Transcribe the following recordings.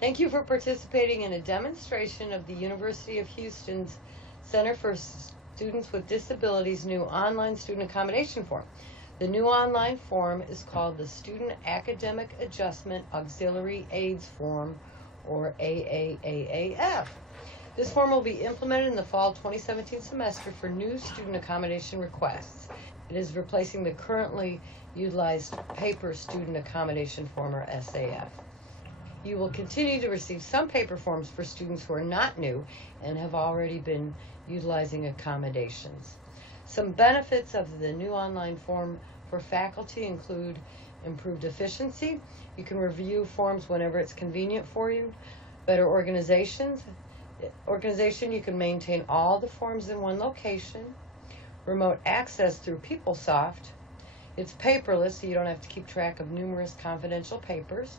Thank you for participating in a demonstration of the University of Houston's Center for Students with Disabilities new online student accommodation form. The new online form is called the Student Academic Adjustment Auxiliary Aids Form, or AAAAF. This form will be implemented in the fall 2017 semester for new student accommodation requests. It is replacing the currently utilized paper student accommodation form, or SAF. You will continue to receive some paper forms for students who are not new and have already been utilizing accommodations. Some benefits of the new online form for faculty include improved efficiency. You can review forms whenever it's convenient for you. Better organization, you can maintain all the forms in one location. Remote access through PeopleSoft. It's paperless, so you don't have to keep track of numerous confidential papers.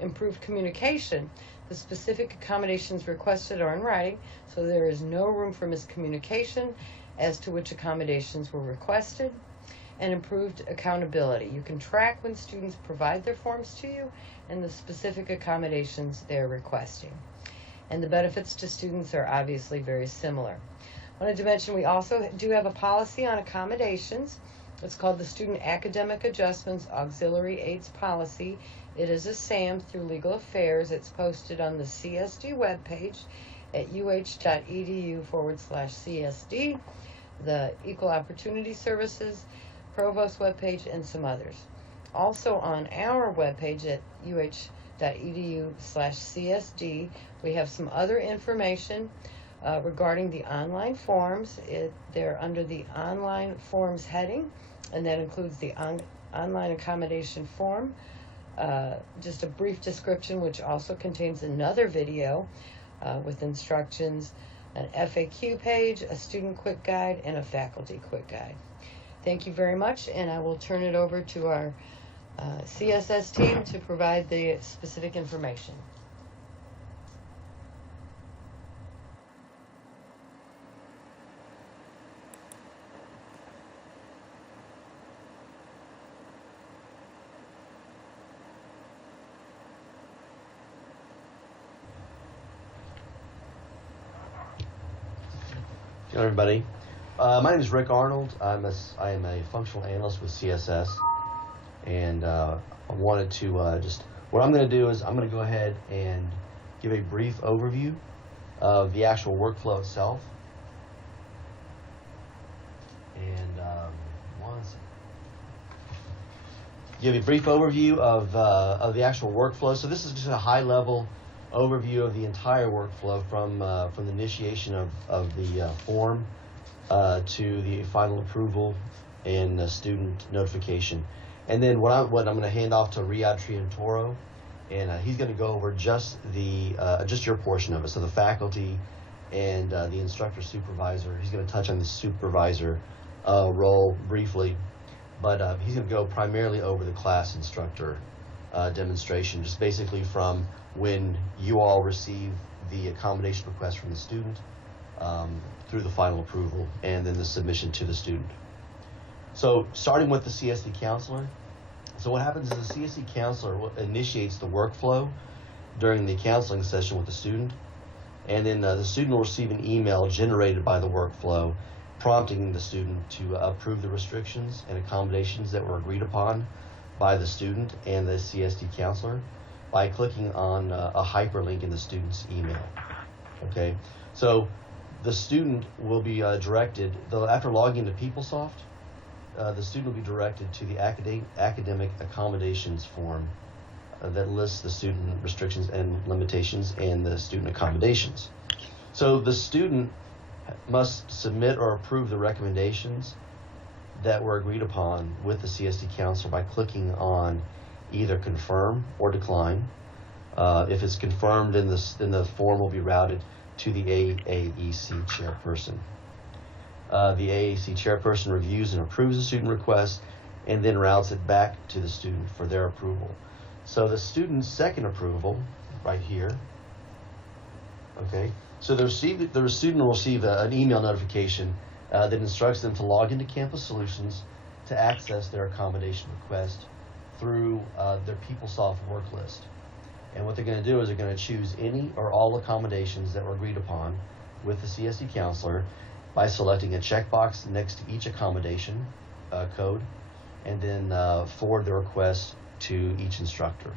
Improved communication. The specific accommodations requested are in writing, so there is no room for miscommunication as to which accommodations were requested. And improved accountability. You can track when students provide their forms to you and the specific accommodations they're requesting. And the benefits to students are obviously very similar. I wanted to mention we also do have a policy on accommodations. It's called the Student Academic Adjustments Auxiliary Aids Policy. It is a SAM through Legal Affairs. It's posted on the CSD webpage at uh.edu/CSD, the Equal Opportunity Services Provost webpage, and some others. Also on our webpage at uh.edu/CSD, we have some other information regarding the online forms. They're under the online forms heading, and that includes the online accommodation form, just a brief description, which also contains another video with instructions, an FAQ page, a student quick guide, and a faculty quick guide. Thank you very much, and I will turn it over to our CSS team to provide the specific information. Hello, everybody. My name is Rick Arnold. I am a functional analyst with CSS, and I wanted to what I'm going to do is I'm going to go ahead and give a brief overview of the actual workflow itself. And give a brief overview of the actual workflow. So this is just a high-level overview of the entire workflow from the initiation of the form to the final approval and student notification. And then what I'm going to hand off to Riyad Triantoro, and he's going to go over just your portion of it. So the faculty and the instructor supervisor. He's going to touch on the supervisor role briefly, but he's going to go primarily over the class instructor demonstration, just basically from when you all receive the accommodation request from the student through the final approval and then the submission to the student. So starting with the CSD counselor. So what happens is the CSD counselor initiates the workflow during the counseling session with the student, and then the student will receive an email generated by the workflow prompting the student to approve the restrictions and accommodations that were agreed upon by the student and the CSD counselor by clicking on a hyperlink in the student's email. Okay, so the student will be directed, after logging into PeopleSoft, the student will be directed to the academic accommodations form that lists the student restrictions and limitations and the student accommodations. So the student must submit or approve the recommendations that were agreed upon with the CSD counselor by clicking on either confirm or decline. If it's confirmed, then the form will be routed to the AAEC chairperson. The AAC chairperson reviews and approves the student request and then routes it back to the student for their approval. So the student's second approval, right here, okay, so the student will receive an email notification that instructs them to log into Campus Solutions to access their accommodation request through their PeopleSoft work list. And what they're going to do is they're going to choose any or all accommodations that were agreed upon with the CSE counselor by selecting a checkbox next to each accommodation code, and then forward the request to each instructor.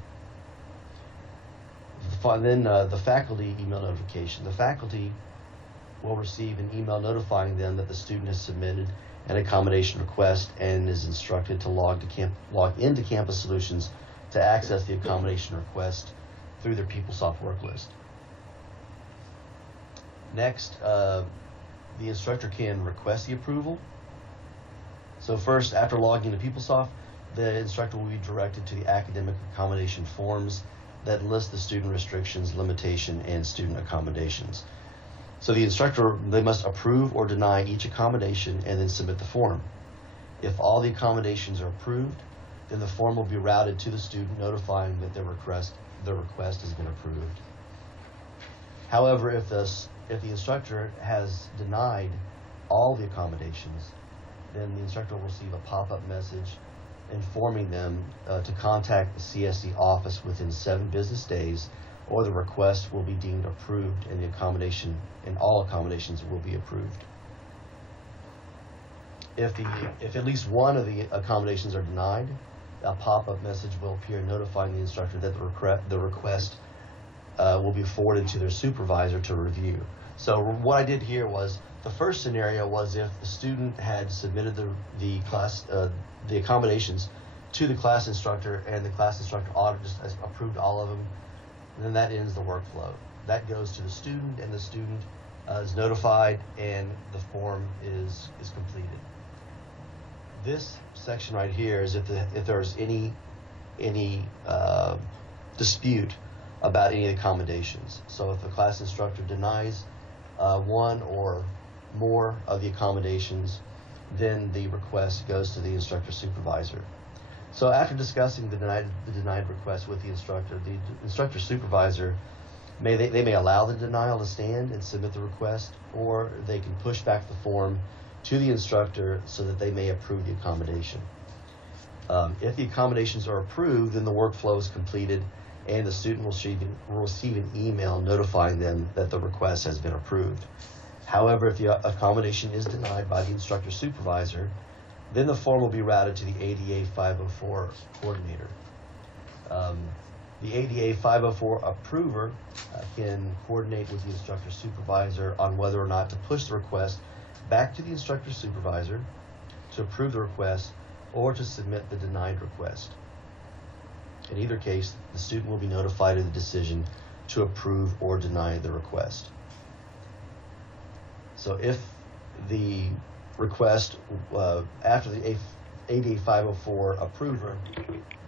Then the faculty email notification. The faculty will receive an email notifying them that the student has submitted an accommodation request and is instructed to log into Campus Solutions to access the accommodation request through their PeopleSoft work list. Next, the instructor can request the approval. So first, after logging into PeopleSoft, the instructor will be directed to the academic accommodation forms that list the student restrictions, limitation, and student accommodations. So the instructor, they must approve or deny each accommodation and then submit the form. If all the accommodations are approved, then the form will be routed to the student notifying that their request has been approved. However, if the instructor has denied all the accommodations, then the instructor will receive a pop-up message informing them to contact the CSE office within 7 business days, or the request will be deemed approved and all accommodations will be approved. If at least one of the accommodations are denied, a pop-up message will appear notifying the instructor that the request will be forwarded to their supervisor to review. So what I did here was, the first scenario was if the student had submitted the accommodations to the class instructor and the class instructor just approved all of them, then that ends the workflow. That goes to the student, and the student is notified, and the form is completed. This section right here is if there's any dispute about any of the accommodations. So if the class instructor denies one or more of the accommodations, then the request goes to the instructor supervisor. So after discussing the denied request with the instructor supervisor they may allow the denial to stand and submit the request, or they can push back the form to the instructor so that they may approve the accommodation. If the accommodations are approved, then the workflow is completed, and the student will receive an email notifying them that the request has been approved. However, if the accommodation is denied by the instructor supervisor, then the form will be routed to the ADA 504 coordinator. The ADA 504 approver can coordinate with the instructor supervisor on whether or not to push the request back to the instructor supervisor to approve the request or to submit the denied request. In either case, the student will be notified of the decision to approve or deny the request. So if the request, after the ADA 504 approver,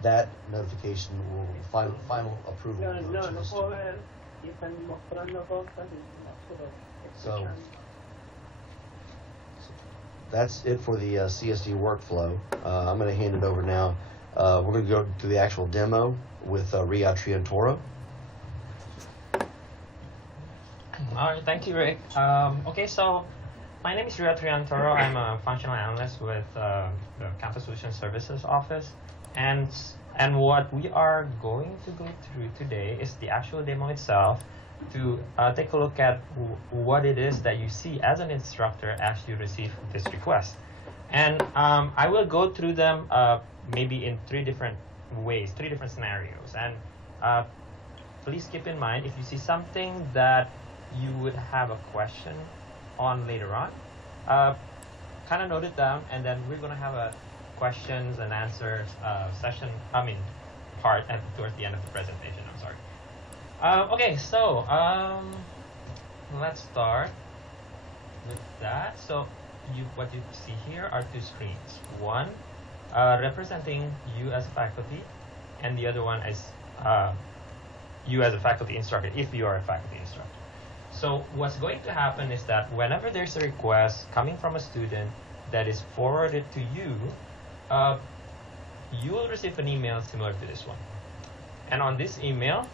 that notification will, final approval will go to the student. So that's it for the CSD workflow. I'm going to hand it over now. We're going to go to the actual demo with Ria Triantoro. All right, thank you, Rick. Okay, so my name is Ria Triantoro. I'm a functional analyst with the Campus Solutions Services office, and what we are going to go through today is the actual demo itself, to take a look at what it is that you see as an instructor as you receive this request. And I will go through them maybe in 3 different ways, 3 different scenarios. And please keep in mind, if you see something that you would have a question on later on, kind of note it down, and then we're going to have a questions and answers session, part towards the end of the presentation. I'm sorry. Okay, so let's start with that. So what you see here are 2 screens. One representing you as faculty, and the other one is you as a faculty instructor, if you are a faculty instructor. So what's going to happen is that whenever there's a request coming from a student that is forwarded to you, you will receive an email similar to this one. And on this email,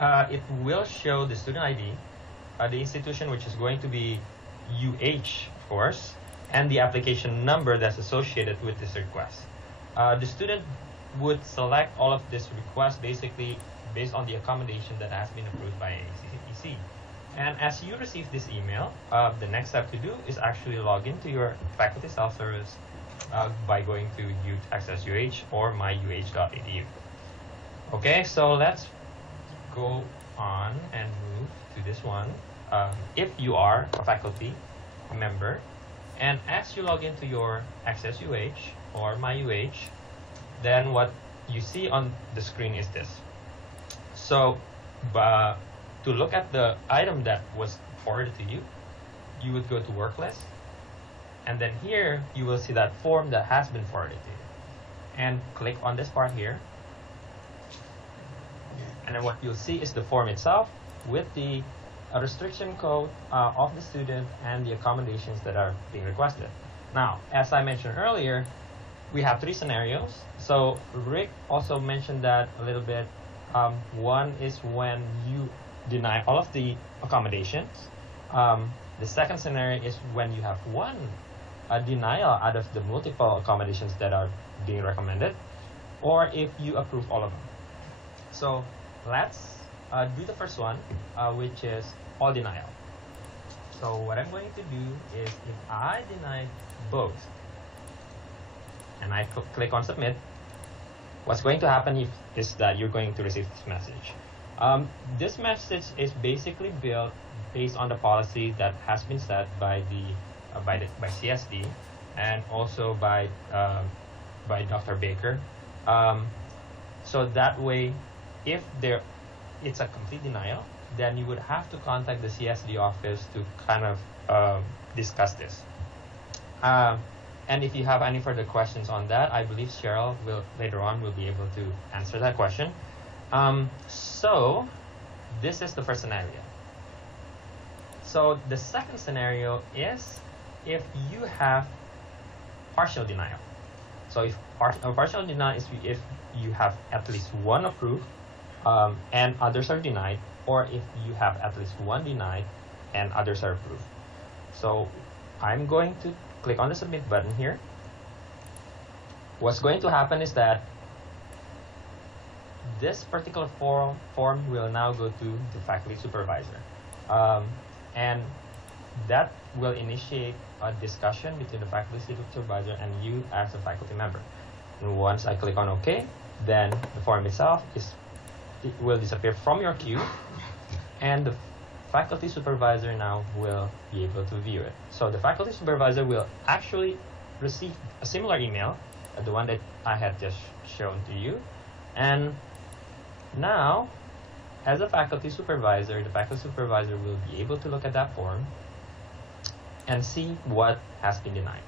it will show the student ID, the institution, which is going to be UH, of course, and the application number that's associated with this request. The student would select all of this request basically based on the accommodation that has been approved by CCTC. And as you receive this email, the next step to do is actually log into your faculty self-service by going to Access UH or myuh.edu. Okay, so let's go on and move to this one. If you are a faculty member, and as you log into your Access UH or myuh, then what you see on the screen is this. So, to look at the item that was forwarded to you, you would go to work list, and then here you will see that form that has been forwarded to you, and click on this part here, and then what you'll see is the form itself with the restriction code of the student and the accommodations that are being requested. Now, as I mentioned earlier, we have 3 scenarios. So Rick also mentioned that a little bit. One is when you deny all of the accommodations. The second scenario is when you have one denial out of the multiple accommodations that are being recommended, or if you approve all of them. So let's do the first one, which is all denial. So what I'm going to do is, if I deny both and I click on submit, what's going to happen is that you're going to receive this message. This message is basically built based on the policy that has been set by CSD and also by Dr. Baker. So that way, if it's a complete denial, then you would have to contact the CSD office to kind of discuss this. And if you have any further questions on that, I believe Cheryl will later on will be able to answer that question. So this is the first scenario. So the second scenario is if you have partial denial. So if partial denial is if you have at least one approved and others are denied, or if you have at least one denied and others are approved. So I'm going to click on the submit button here. What's going to happen is that this particular form will now go to the faculty supervisor. And that will initiate a discussion between the faculty supervisor and you as a faculty member. And once I click on OK, then the form itself will disappear from your queue, and the faculty supervisor now will be able to view it. So the faculty supervisor will actually receive a similar email, the one that I had just shown to you. And now, as a faculty supervisor, the faculty supervisor will be able to look at that form and see what has been denied.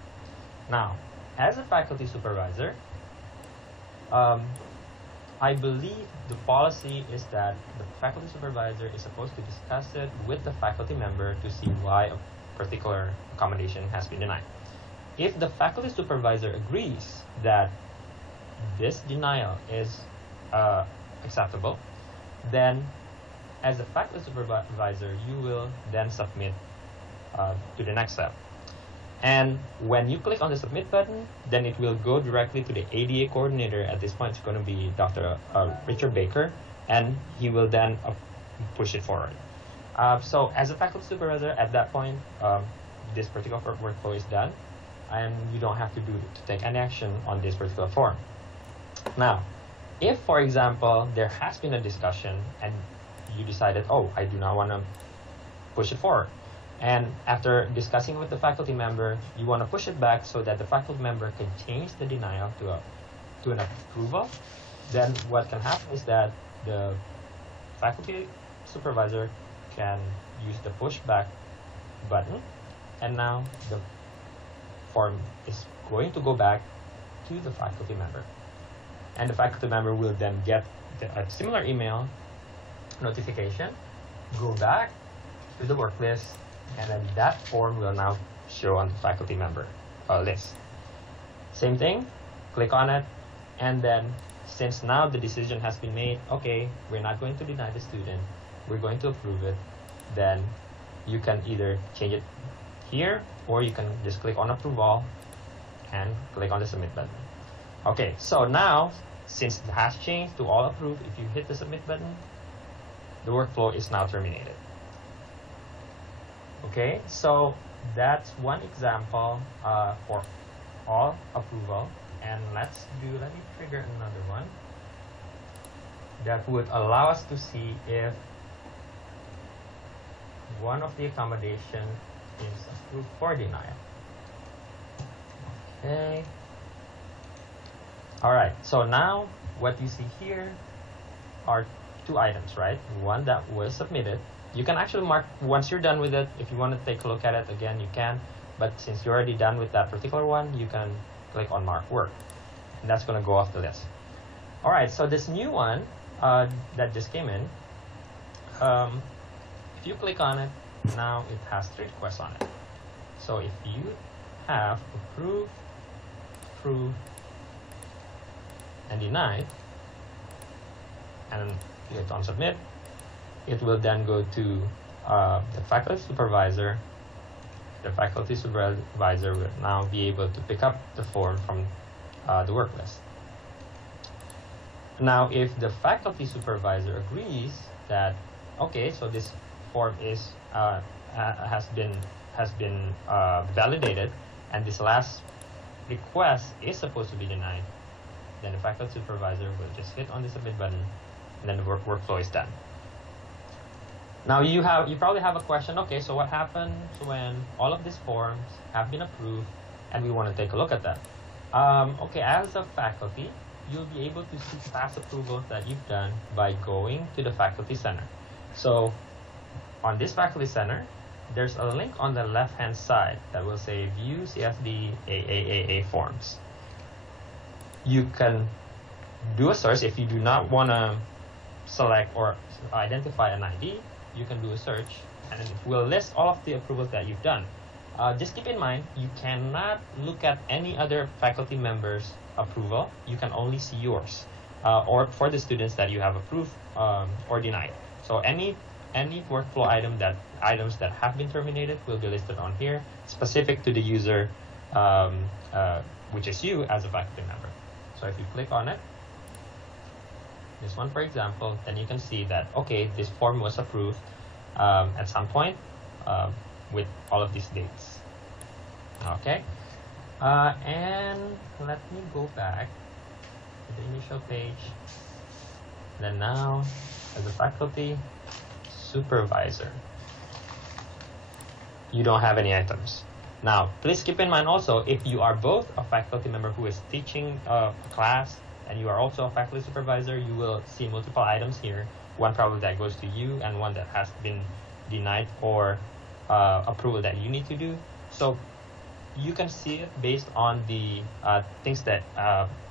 Now, as a faculty supervisor, I believe the policy is that the faculty supervisor is supposed to discuss it with the faculty member to see why a particular accommodation has been denied. If the faculty supervisor agrees that this denial is acceptable, then as a faculty supervisor, you will then submit to the next step. And when you click on the submit button, then it will go directly to the ADA coordinator. At this point, it's going to be Dr. Richard Baker, and he will then push it forward. So as a faculty supervisor, at that point, this particular workflow is done, and you don't have to take any action on this particular form. Now, if, for example, there has been a discussion and you decided, oh, I do not want to push it forward, and after discussing with the faculty member, you want to push it back so that the faculty member can change the denial to an approval, then what can happen is that the faculty supervisor can use the pushback button, and now the form is going to go back to the faculty member. And the faculty member will then get a similar email notification, go back to the work list, and then that form will now show on the faculty member list. Same thing, click on it, and then since now the decision has been made, okay, we're not going to deny the student, we're going to approve it, then you can either change it here, or you can just click on approve all and click on the submit button. Okay, so now since it has changed to all approved, if you hit the submit button, the workflow is now terminated. Okay, so that's one example for all approval. And let me trigger another one that would allow us to see if one of the accommodation is approved for denial. Okay. All right, so now what you see here are two items, right? One that was submitted. You can actually mark, once you're done with it, if you want to take a look at it again, you can. But since you're already done with that particular one, you can click on Mark Work. And that's going to go off the list. All right, so this new one that just came in, if you click on it, now it has 3 requests on it. So if you have approved, and denied, and click on submit, it will then go to the faculty supervisor. The faculty supervisor will now be able to pick up the form from the work list. Now, if the faculty supervisor agrees that, okay, so this form is has been validated, and this last request is supposed to be denied, then the faculty supervisor will just hit on the submit button, and then the workflow is done. Now you probably have a question. Okay, so what happens when all of these forms have been approved, and we want to take a look at that? Okay, as a faculty, you'll be able to see past approvals that you've done by going to the faculty center. So on this faculty center, there's a link on the left-hand side that will say View CFD AAAA Forms. You can do a search if you do not want to select or identify an ID. You can do a search, and it will list all of the approvals that you've done. Just keep in mind, you cannot look at any other faculty member's approval. You can only see yours, or for the students that you have approved or denied. So any workflow items that have been terminated will be listed on here, specific to the user, which is you as a faculty member. So if you click on it, this one for example, then you can see that, okay, this form was approved at some point with all of these dates. Okay, and let me go back to the initial page. Then now, as a faculty supervisor, you don't have any items. Now, please keep in mind also, if you are both a faculty member who is teaching a class and you are also a faculty supervisor, you will see multiple items here. One probably that goes to you, and one that has been denied for approval that you need to do. So you can see it based on the things that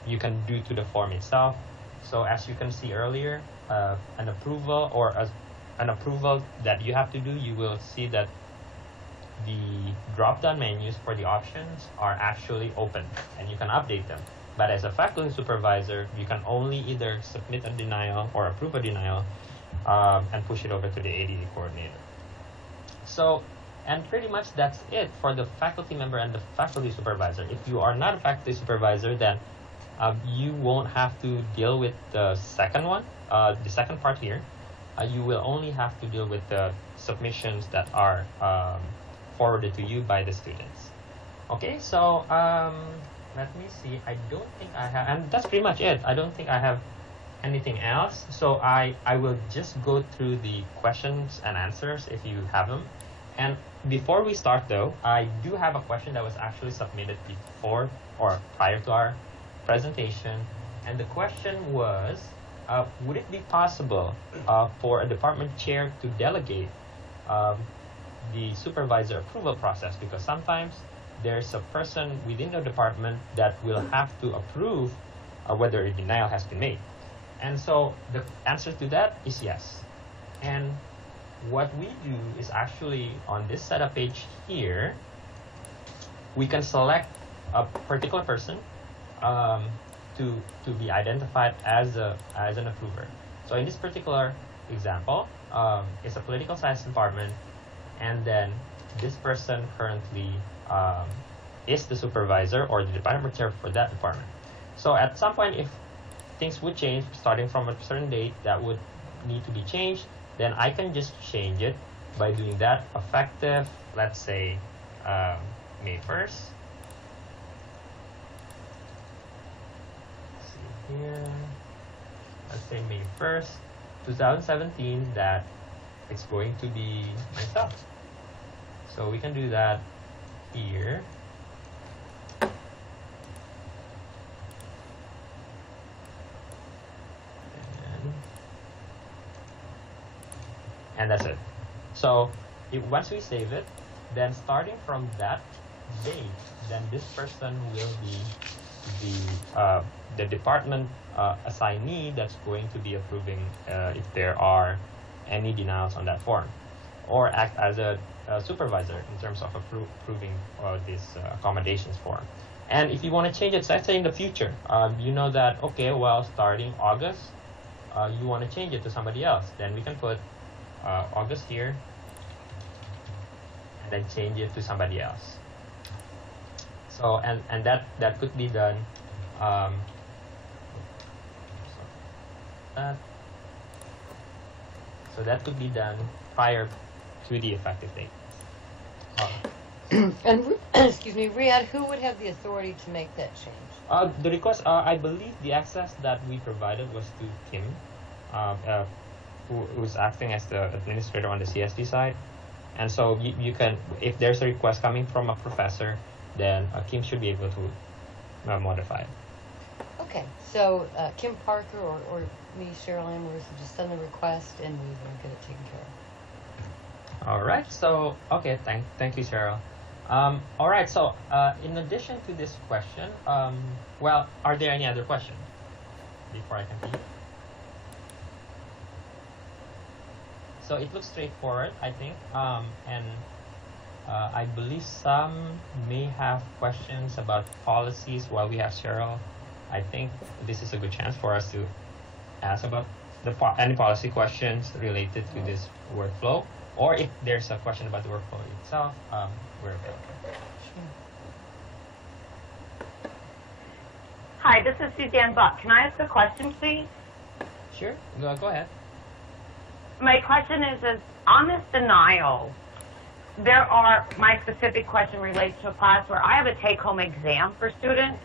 you can do to the form itself. So as you can see earlier, an approval or an approval that you have to do, you will see that the drop-down menus for the options are actually open, and you can update them. But as a faculty supervisor, you can only either submit a denial or approve a denial and push it over to the ADA coordinator. So, and pretty much that's it for the faculty member and the faculty supervisor. If you are not a faculty supervisor, then you won't have to deal with the second one, the second part here. You will only have to deal with the submissions that are forwarded to you by the students. Okay, so let me see. I don't think I have, and that's pretty much it. I don't think I have anything else. So I will just go through the questions and answers if you have them. And before we start though, I do have a question that was actually submitted before or prior to our presentation. And the question was, would it be possible for a department chair to delegate the supervisor approval process? Because sometimes there's a person within the department that will have to approve whether a denial has been made. And so the answer to that is yes. And what we do is actually on this setup page here, we can select a particular person to be identified as an approver. So in this particular example, it's a political science department, and then this person currently is the supervisor or the department chair for that department. So at some point, things would change starting from a certain date that would need to be changed, then I can just change it by doing that effective, let's say, May 1st. Let's see here. Let's say May 1st, 2017, that it's going to be myself. So we can do that here. And that's it. So once we save it, then starting from that date, then this person will be the department assignee that's going to be approving if there are any denials on that form, or act as a supervisor in terms of approving this accommodations form. And if you want to change it, let's say in the future, you know that, okay, well, starting August, you want to change it to somebody else, then we can put August here, and then change it to somebody else. So, and that could be done. So that could be done prior to the effective date. And excuse me, Riyadh, who would have the authority to make that change? The request, I believe the access that we provided was to Kim, who was acting as the administrator on the CSD side. And so you can, if there's a request coming from a professor, then Kim should be able to modify it. Okay, so Kim Parker or me, Cheryl Amherst, will just send the request and we will get it taken care of. All right, so, okay, thank you, Cheryl. All right, so in addition to this question, well, are there any other questions before I continue? So it looks straightforward, I think, and I believe some may have questions about policies while we have Cheryl. I think this is a good chance for us to ask about any policy questions related to this workflow, or if there's a question about the workflow itself, we're available. Hi, this is Suzanne Buck. Can I ask a question, please? Sure, go ahead. My question is on this denial, my specific question relates to a class where I have a take-home exam for students,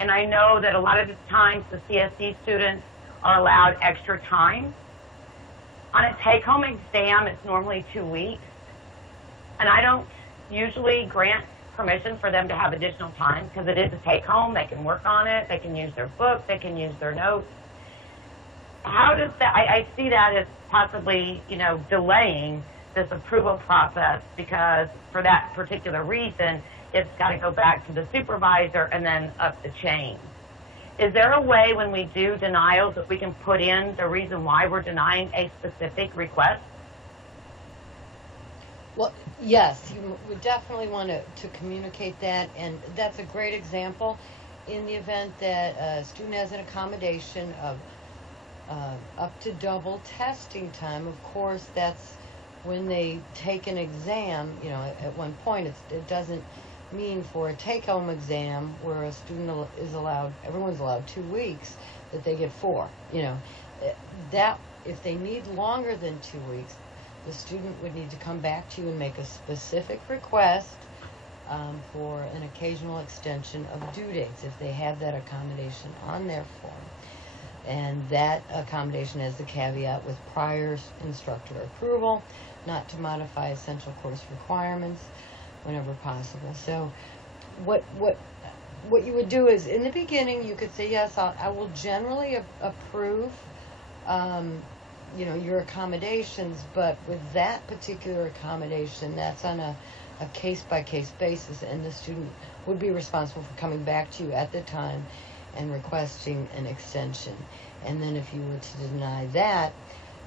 and I know that a lot of the times the CSD students are allowed extra time. On a take-home exam, it's normally 2 weeks, and I don't usually grant permission for them to have additional time because it is a take-home. They can work on it. They can use their book. They can use their notes. How does that, I see that as possibly, delaying this approval process because for that particular reason, it's got to go back to the supervisor and then up the chain. Is there a way when we do denials that we can put in the reason why we're denying a specific request? Well, yes, you would definitely want to communicate that, and that's a great example. In the event that a student has an accommodation of up to double testing time, of course, that's when they take an exam, at one point, it doesn't mean for a take-home exam where a student is allowed, everyone's allowed 2 weeks, that they get 4. That if they need longer than 2 weeks, the student would need to come back to you and make a specific request for an occasional extension of due dates if they have that accommodation on their form. And that accommodation has the caveat with prior instructor approval, not to modify essential course requirements whenever possible. So what you would do is, in the beginning, you could say, yes, I will generally approve your accommodations, but with that particular accommodation, that's on a case-by-case basis, and the student would be responsible for coming back to you at the time and requesting an extension. And then if you were to deny that,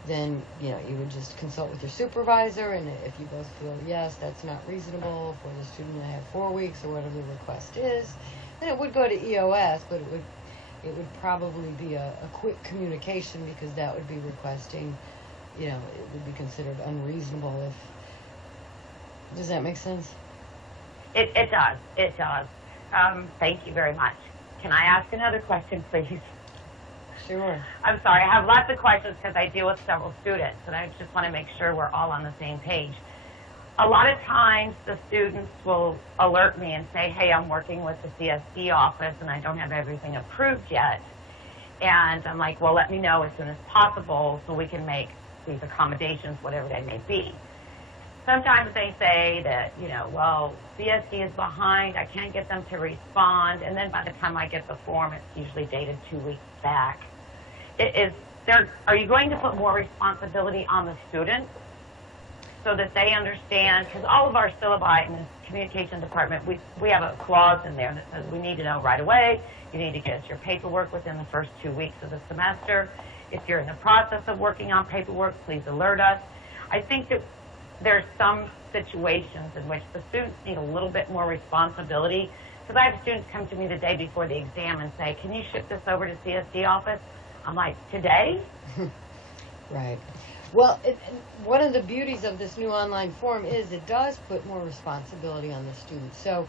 then you would just consult with your supervisor, and if you both feel, yes, that's not reasonable for the student to have 4 weeks or whatever the request is, then it would go to EOS, but it would probably be a quick communication, because that would be requesting, it would be considered unreasonable if, does that make sense? It does. It does. Thank you very much. Can I ask another question, please? Sure. I'm sorry, I have lots of questions because I deal with several students, and I just want to make sure we're all on the same page. A lot of times the students will alert me and say, hey, I'm working with the CSD office and I don't have everything approved yet. And I'm like, well, let me know as soon as possible so we can make these accommodations, whatever they may be. Sometimes they say that, well, CSD is behind, I can't get them to respond, and then by the time I get the form, it's usually dated 2 weeks back. Are you going to put more responsibility on the students so that they understand, because all of our syllabi in the communication department, we have a clause in there that says we need to know right away, you need to get us your paperwork within the first 2 weeks of the semester. If you're in the process of working on paperwork, please alert us. I think that there's some situations in which the students need a little bit more responsibility, because I have students come to me the day before the exam and say, can you ship this over to CSD office? I'm like, today? Right. Well, one of the beauties of this new online form is it does put more responsibility on the student. So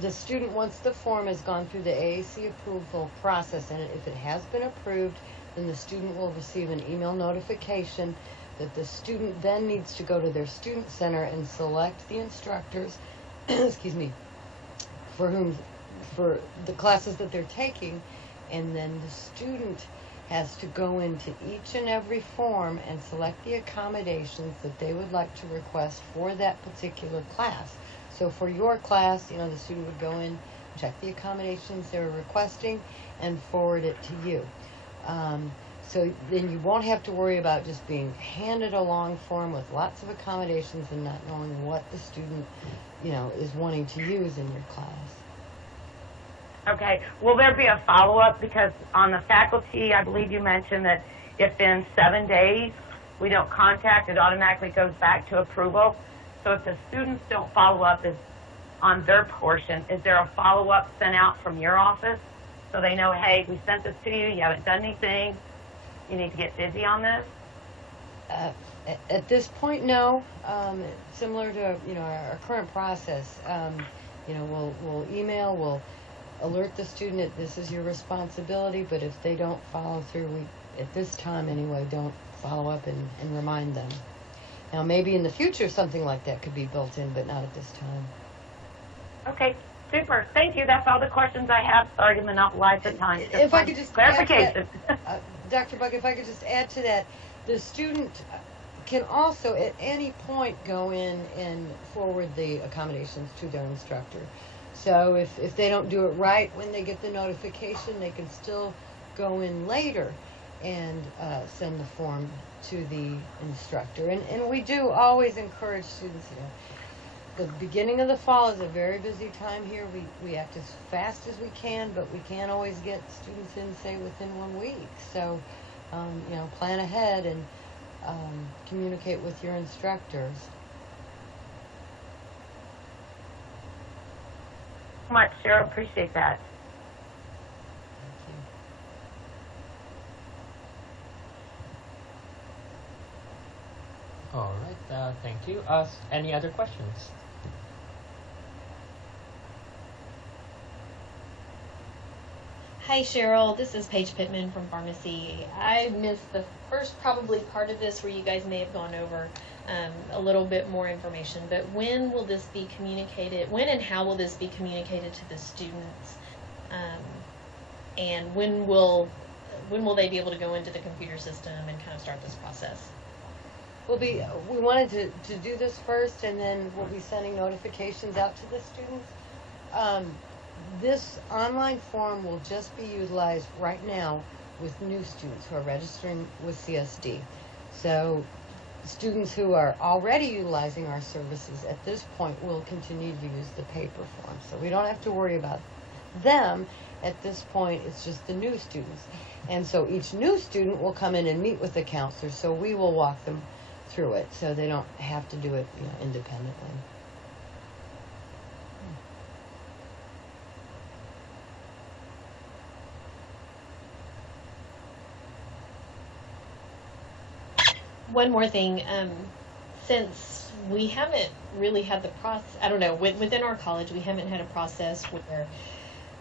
the student, once the form has gone through the AAC approval process, and if it has been approved, then the student will receive an email notification that the student then needs to go to their student center and select the instructors, excuse me, for the classes that they're taking, and then the student has to go into each and every form and select the accommodations that they would like to request for that particular class. So for your class, the student would go in, check the accommodations they were requesting, and forward it to you. So then you won't have to worry about just being handed a long form with lots of accommodations and not knowing what the student, is wanting to use in your class. Okay. Will there be a follow-up? Because on the faculty, I believe you mentioned that if in 7 days we don't contact, it automatically goes back to approval. So if the students don't follow up on their portion, is there a follow-up sent out from your office so they know, hey, we sent this to you, you haven't done anything, you need to get busy on this? At this point, no. Similar to our current process, we'll email, we'll alert the student that this is your responsibility, but if they don't follow through, we, at this time anyway, don't follow up and remind them. Now, maybe in the future something like that could be built in, but not at this time. Okay, super. Thank you. That's all the questions I have. Sorry to monopolize the time. If I could just clarification. Dr. Buck, if I could just add to that, the student can also at any point go in and forward the accommodations to their instructor. So if they don't do it right when they get the notification, they can still go in later and send the form to the instructor. And we do always encourage students, the beginning of the fall is a very busy time here. We act as fast as we can, but we can't always get students in, say, within 1 week. So, plan ahead and communicate with your instructors. Much, Cheryl. Appreciate that. All right, thank you. Any other questions? Hi Cheryl, this is Paige Pittman from Pharmacy. I missed the first probably part of this where you guys may have gone over a little bit more information, but when will this be communicated, when and how will this be communicated to the students? And when will they be able to go into the computer system and kind of start this process? We wanted to do this first, and then we'll be sending notifications out to the students. This online form will just be utilized right now with new students who are registering with CSD. So students who are already utilizing our services at this point will continue to use the paper form. So we don't have to worry about them at this point. It's just the new students. And so each new student will come in and meet with the counselor, so we will walk them through it so they don't have to do it independently. One more thing, since we haven't really had the process, I don't know, within our college we haven't had a process where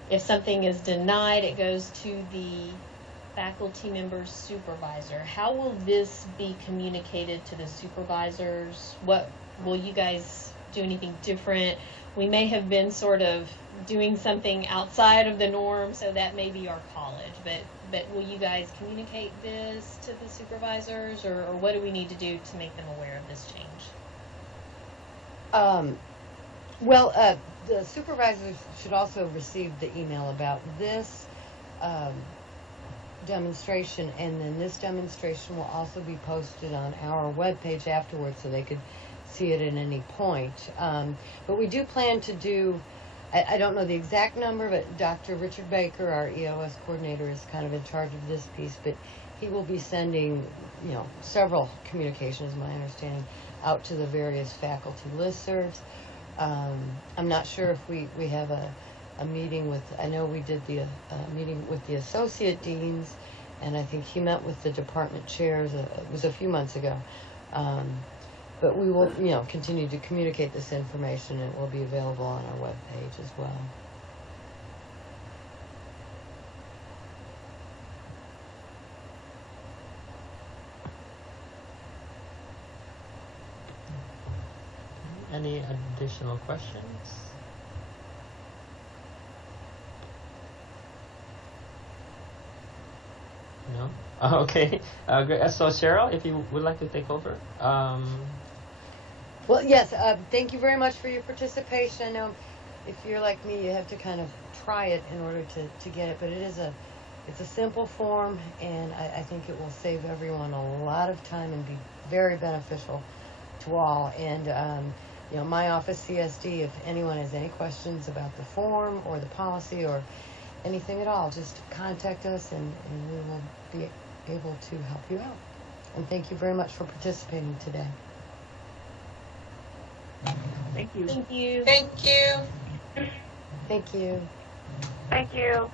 if something is denied it goes to the faculty member's supervisor. How will this be communicated to the supervisors? What will you guys do anything different? We may have been sort of doing something outside of the norm, so that may be our college, but will you guys communicate this to the supervisors, or what do we need to do to make them aware of this change? The supervisors should also receive the email about this demonstration, and then this demonstration will also be posted on our webpage afterwards, so they could see it at any point. But we do plan to do, I don't know the exact number, but Dr. Richard Baker, our EOS coordinator, is kind of in charge of this piece, but he will be sending, several communications, my understanding, out to the various faculty listservs. I'm not sure if we have a meeting with, I know we did the meeting with the associate deans, and I think he met with the department chairs, it was a few months ago. But we will, continue to communicate this information, and it will be available on our webpage as well. Any additional questions? No? Okay. Great. So Cheryl, if you would like to take over. Well, yes, thank you very much for your participation. I know if you're like me, you have to kind of try it in order to get it, but it's a simple form, and I think it will save everyone a lot of time and be very beneficial to all. And my office, CSD, if anyone has any questions about the form or the policy or anything at all, just contact us, and we will be able to help you out. And thank you very much for participating today. Thank you. Thank you. Thank you. Thank you. Thank you.